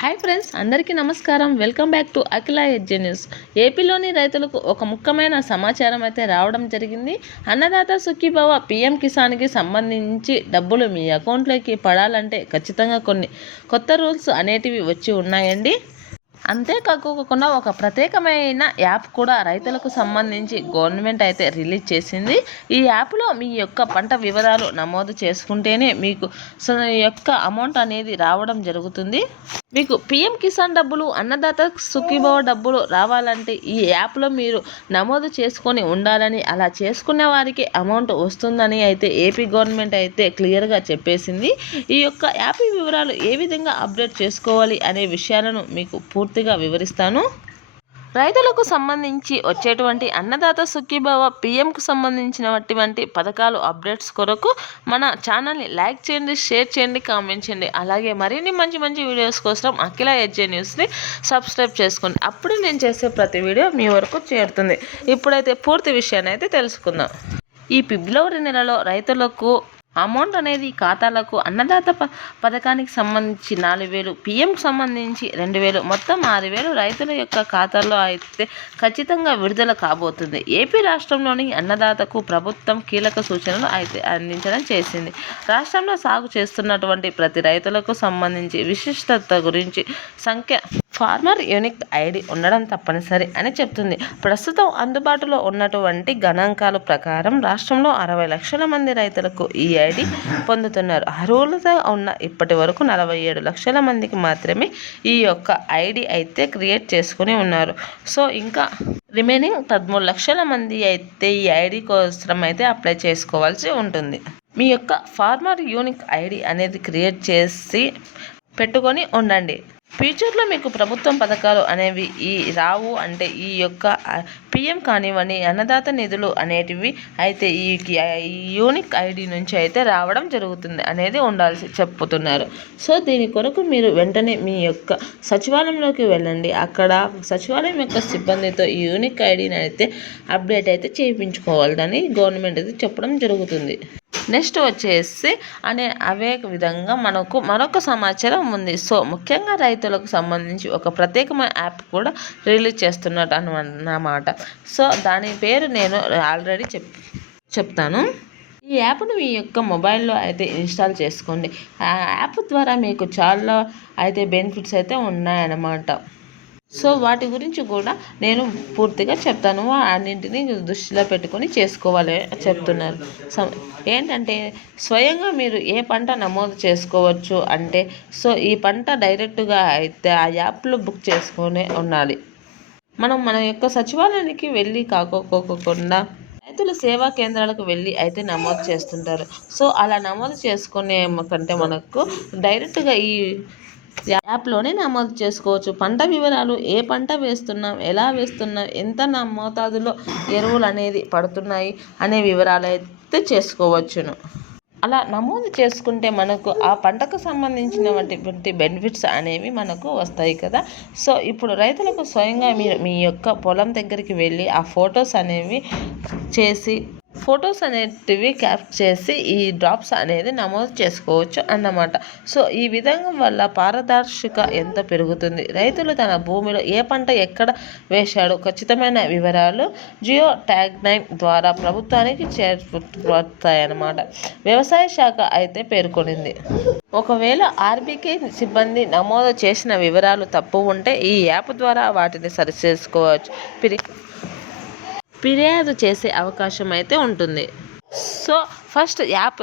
Hi friends, అందరికీ నమస్కారం. Welcome back to Akhila edge news. ఏపీలోని రైతులకు ఒక ముఖ్యమైన సమాచారం అయితే రావడం జరిగింది. అన్నదాత సుఖీభవ పీఎం కిసాన్కి సంబంధించి డబ్బులు మీ అకౌంట్లోకి పడాలంటే ఖచ్చితంగా కొన్ని కొత్త రూల్స్ అనేటివి వచ్చి ఉన్నాయండి. అంతేకాకుండా ఒక ప్రత్యేకమైన యాప్ కూడా రైతులకు సంబంధించి గవర్నమెంట్ అయితే రిలీజ్ చేసింది. ఈ యాప్లో మీ యొక్క పంట వివరాలు నమోదు చేసుకుంటేనే మీకు యొక్క అమౌంట్ అనేది రావడం జరుగుతుంది. మీకు పిఎం కిసాన్ డబ్బులు, అన్నదాత సుఖీభవ డబ్బులు రావాలంటే ఈ యాప్లో మీరు నమోదు చేసుకొని ఉండాలని, అలా చేసుకునే వారికి అమౌంట్ వస్తుందని అయితే ఏపీ గవర్నమెంట్ అయితే క్లియర్గా చెప్పేసింది. ఈ యొక్క యాప్ వివరాలు ఏ విధంగా అప్డేట్ చేసుకోవాలి అనే విషయాలను మీకు పూర్తిగా వివరిస్తాను. రైతులకు సంబంధించి వచ్చేటువంటి అన్నదాత సుఖీభవ పీఎంకు సంబంధించినటువంటి పథకాలు అప్డేట్స్ కొరకు మన ఛానల్ని లైక్ చేయండి, షేర్ చేయండి, కామెంట్ చేయండి. అలాగే మరిన్ని మంచి మంచి వీడియోస్ కోసం అఖిల ఎడ్జే న్యూస్ని సబ్స్క్రైబ్ చేసుకోండి. అప్పుడు నేను చేసే ప్రతి వీడియో మీ వరకు చేరుతుంది. ఇప్పుడైతే పూర్తి విషయాన్ని అయితే తెలుసుకుందాం. ఈ ఫిబ్రవరి నెలలో రైతులకు అమౌంట్ అనేది ఖాతాలకు అన్నదాత పథకానికి సంబంధించి 4,000, పీఎంకు సంబంధించి 2,000, మొత్తం 6,000 రైతుల యొక్క ఖాతాల్లో అయితే ఖచ్చితంగా విడుదల కాబోతుంది. ఏపీ రాష్ట్రంలోని అన్నదాతకు ప్రభుత్వం కీలక సూచనలు అయితే అందించడం చేసింది. రాష్ట్రంలో సాగు చేస్తున్నటువంటి ప్రతి రైతులకు సంబంధించి విశిష్టత గురించి సంఖ్య ఫార్మర్ యూనిక్ ఐడి ఉండడం తప్పనిసరి అని చెప్తుంది. ప్రస్తుతం అందుబాటులో ఉన్నటువంటి గణాంకాల ప్రకారం రాష్ట్రంలో 60 లక్షల మంది రైతులకు ఈ ఐడి పొందుతున్నారు. అర్హులుగా ఉన్న ఇప్పటి వరకు 47 లక్షల మందికి మాత్రమే ఈ యొక్క ఐడి అయితే క్రియేట్ చేసుకుని ఉన్నారు. సో ఇంకా రిమైనింగ్ 13 లక్షల మంది అయితే ఈ ఐడి కోసం అయితే అప్లై చేసుకోవాల్సి ఉంటుంది. మీ యొక్క ఫార్మర్ యూనిక్ ఐడి అనేది క్రియేట్ చేసి పెట్టుకొని ఉండండి. ఫ్యూచర్లో మీకు ప్రభుత్వం పథకాలు అనేవి రావు అంటే ఈ యొక్క పిఎం కానివ్వండి, అన్నదాత నిధులు అనేటివి అయితే ఈ యూనిక్ ఐడి నుంచి అయితే రావడం జరుగుతుంది అనేది ఉండాల్సి చెప్పుతున్నారు. సో దీని కొరకు మీరు వెంటనే మీ యొక్క సచివాలయంలోకి వెళ్ళండి. అక్కడ సచివాలయం యొక్క సిబ్బందితో ఈ యూనిక్ ఐడిని అయితే అప్డేట్ అయితే చేయించుకోవాలని గవర్నమెంట్ అయితే చెప్పడం జరుగుతుంది. నెక్స్ట్ వచ్చేసి అవే విధంగా మనకు మరొక సమాచారం ఉంది. సో ముఖ్యంగా రైతులకు సంబంధించి ఒక ప్రత్యేకమైన యాప్ కూడా రిలీజ్ చేస్తున్నట్టు అన్నమాట. సో దాని పేరు నేను ఆల్రెడీ చెప్తాను. ఈ యాప్ను మీ యొక్క మొబైల్లో అయితే ఇన్స్టాల్ చేసుకోండి. ఆ యాప్ ద్వారా మీకు చాలా అయితే బెనిఫిట్స్ అయితే ఉన్నాయన్నమాట. సో వాటి గురించి కూడా నేను పూర్తిగా చెప్తాను. అన్నింటినీ దృష్టిలో పెట్టుకొని చేసుకోవాలి చెప్తున్నారు. ఏంటంటే స్వయంగా మీరు ఏ పంట నమోదు చేసుకోవచ్చు అంటే సో ఈ పంట డైరెక్ట్గా అయితే ఆ యాప్లో బుక్ చేసుకొని ఉండాలి. మన యొక్క సచివాలయానికి వెళ్ళి కాకోకుండా రైతుల సేవా కేంద్రాలకు వెళ్ళి అయితే నమోదు చేస్తుంటారు. సో అలా నమోదు చేసుకునే కంటే మనకు డైరెక్ట్గా ఈ యాప్లోనే నమోదు చేసుకోవచ్చు. పంట వివరాలు, ఏ పంట వేస్తున్నాం, ఎలా వేస్తున్నాం, ఎంత మోతాదులో ఎరువులు అనేది పడుతున్నాయి అనే వివరాలు అయితే చేసుకోవచ్చును. అలా నమోదు చేసుకుంటే మనకు ఆ పంటకు సంబంధించినటువంటి బెనిఫిట్స్ అనేవి మనకు వస్తాయి కదా. సో ఇప్పుడు రైతులకు స్వయంగా మీరు మీ యొక్క పొలం దగ్గరికి వెళ్ళి ఆ ఫొటోస్ అనేవి క్యాప్చర్ చేసి ఈ డ్రాప్స్ అనేది నమోదు చేసుకోవచ్చు అన్నమాట. సో ఈ విధంగా వల్ల పారదర్శక ఎంత పెరుగుతుంది. రైతులు తన భూమిలో ఏ పంట ఎక్కడ వేశాడు ఖచ్చితమైన వివరాలు జియో ట్యాగ్ ద్వారా ప్రభుత్వానికి చేరుతాయన్నమాట. వ్యవసాయ శాఖ అయితే పేర్కొనింది. ఒకవేళ ఆర్బీకే సిబ్బంది నమోదు చేసిన వివరాలు తప్పు ఉంటే ఈ యాప్ ద్వారా వాటిని సరిచేసుకోవచ్చు, ఫిర్యాదు చేసే అవకాశం అయితే ఉంటుంది. సో ఫస్ట్ యాప్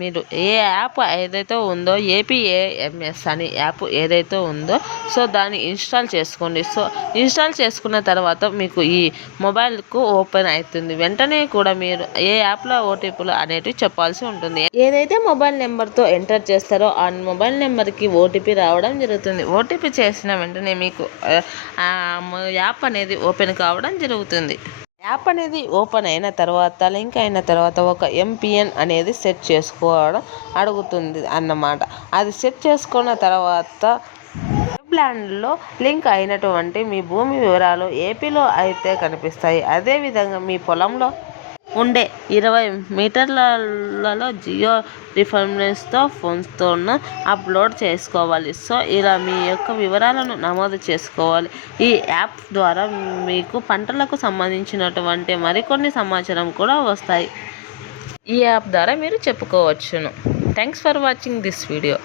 మీరు ఏ యాప్ ఏదైతే ఉందో ఏపీఏఎంఎస్ అని యాప్ ఏదైతే ఉందో సో దాన్ని ఇన్స్టాల్ చేసుకోండి. సో ఇన్స్టాల్ చేసుకున్న తర్వాత మీకు ఈ మొబైల్కు ఓపెన్ అవుతుంది. వెంటనే కూడా మీరు ఏ యాప్లో ఓటీపీలు అనేటివి చెప్పాల్సి ఉంటుంది. ఏదైతే మొబైల్ నెంబర్తో ఎంటర్ చేస్తారో ఆ మొబైల్ నెంబర్కి ఓటీపీ రావడం జరుగుతుంది. ఓటీపీ చేసిన వెంటనే మీకు యాప్ అనేది ఓపెన్ కావడం జరుగుతుంది. యాప్ అనేది ఓపెన్ అయిన తర్వాత లింక్ అయిన తర్వాత ఒక ఎంపిఎన్ అనేది సెట్ చేసుకోవడం అడుగుతుంది అన్నమాట. అది సెట్ చేసుకున్న తర్వాత ల్యాండ్లో లింక్ అయినటువంటి మీ భూమి వివరాలు ఏపీలో అయితే కనిపిస్తాయి. అదేవిధంగా మీ పొలంలో ఉండే 20 మీటర్లలో జియో రిఫరెన్స్తో ఫోన్స్తోను అప్లోడ్ చేసుకోవాలి. సో ఇలా మీ యొక్క వివరాలను నమోదు చేసుకోవాలి. ఈ యాప్ ద్వారా మీకు పంటలకు సంబంధించినటువంటి మరికొన్ని సమాచారం కూడా వస్తాయి. ఈ యాప్ ద్వారా మీరు చెప్పుకోవచ్చును. Thanks for watching this video.